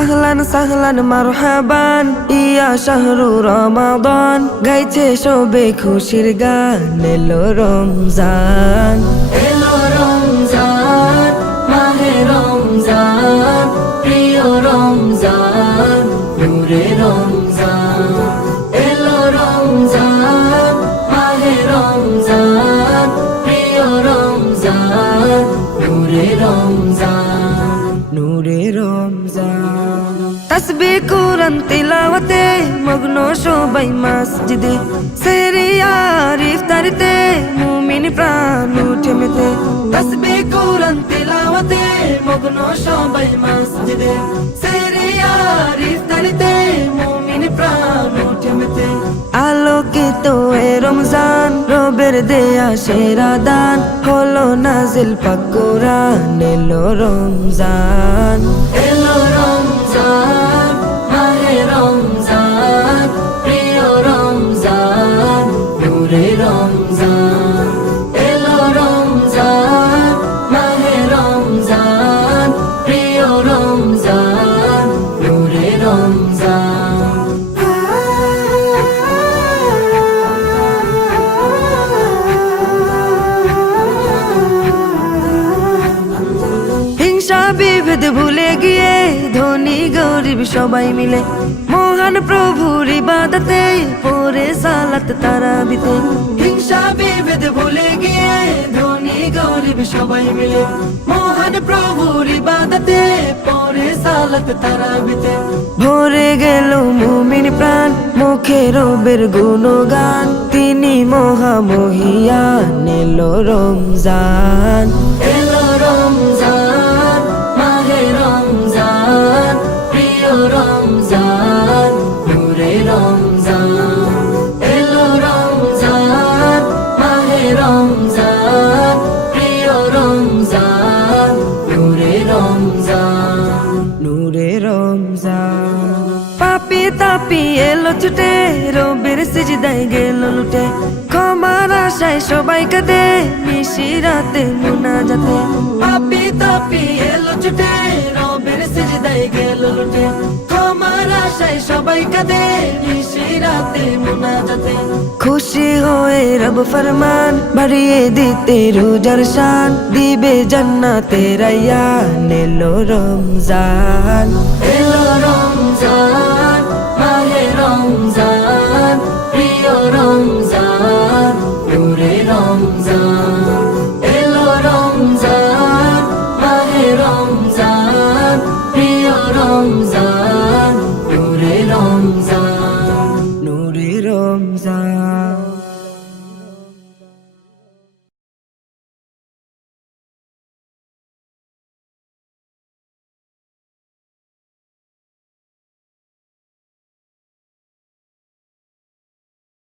আহলান সাহলান মারহাবান ইয়া শাহরু রমাদান, গাইছে সবে খুশির গান। এলো রমজান, এলো রমজান, মাহে রমজান, প্রিয় রমজান, নূরে রমজান। এলো রমজান, মাহে রমজান, প্রিয় রমজান, নূরে রমজান, নূরে রমজান। তাসবিহ কুরআন তিলাওয়াতে মগ্ন সবাই মসজিদে, সেহরি আর ইফতারিতে মুমিন প্রাণ উঠে মেতে। তাসবিহ কুরআন তিলাওয়াতে মগ্ন সবাই মসজিদে, সেহরি আর ইফতারিতে মুমিন প্রাণ উঠে মেতে। আলোকিত এ রমজান, রবের দেয়া সেরা দান, হলো নাজিল পাক কুরআন। এলো রমজান, এলো রমজান, মাহে রমজান, প্রিয় রমজান, নূরে রমজান। এলো রমজান, মাহে রমজান, প্রিয় রমজান, নূরে রমজান। হিংসা বিভেদ ভুলে গিয়ে ধনী গরিব সবাই মিলে মহান প্রভুর ইবাদতে পড়ে সালাত তারাবিতে। হিংসা বিভেদ ভুলে গিয়ে ধনী গরিব সবাই মিলে মহান প্রভুর ইবাদতে পড়ে সালাত তারাবিতে। ভরে গেল মুমিন প্রাণ, মুখে রবের গুণগান, তিনি মহামহিয়ান। এলো রমজান, এলো রমজান, মাহে রমজান, প্রিয় রমজান, নূরে রমজান। এলো রমজান, মাহে রমজান, প্রিয় রমজান, নূরে রমজান, নূরে রমজান। পাপি তাপি এলো ছুটে, রবের সিজদায় গেল লুটে, ক্ষমার আশায় সবাই কাঁদে নিশিরাতে মুনাজাতে। পাপি তাপি এলো ছুটে, রবের সিজদায় গেল লুটে, ক্ষমার আশায় সবাই কাঁদে নিশিরাতে মুনাজাতে। খুশি হয়ে রব ফরমান বাড়িয়ে দিতে রোজার শান, দিবে জান্নাতের রায়্যান। এলো রমজান,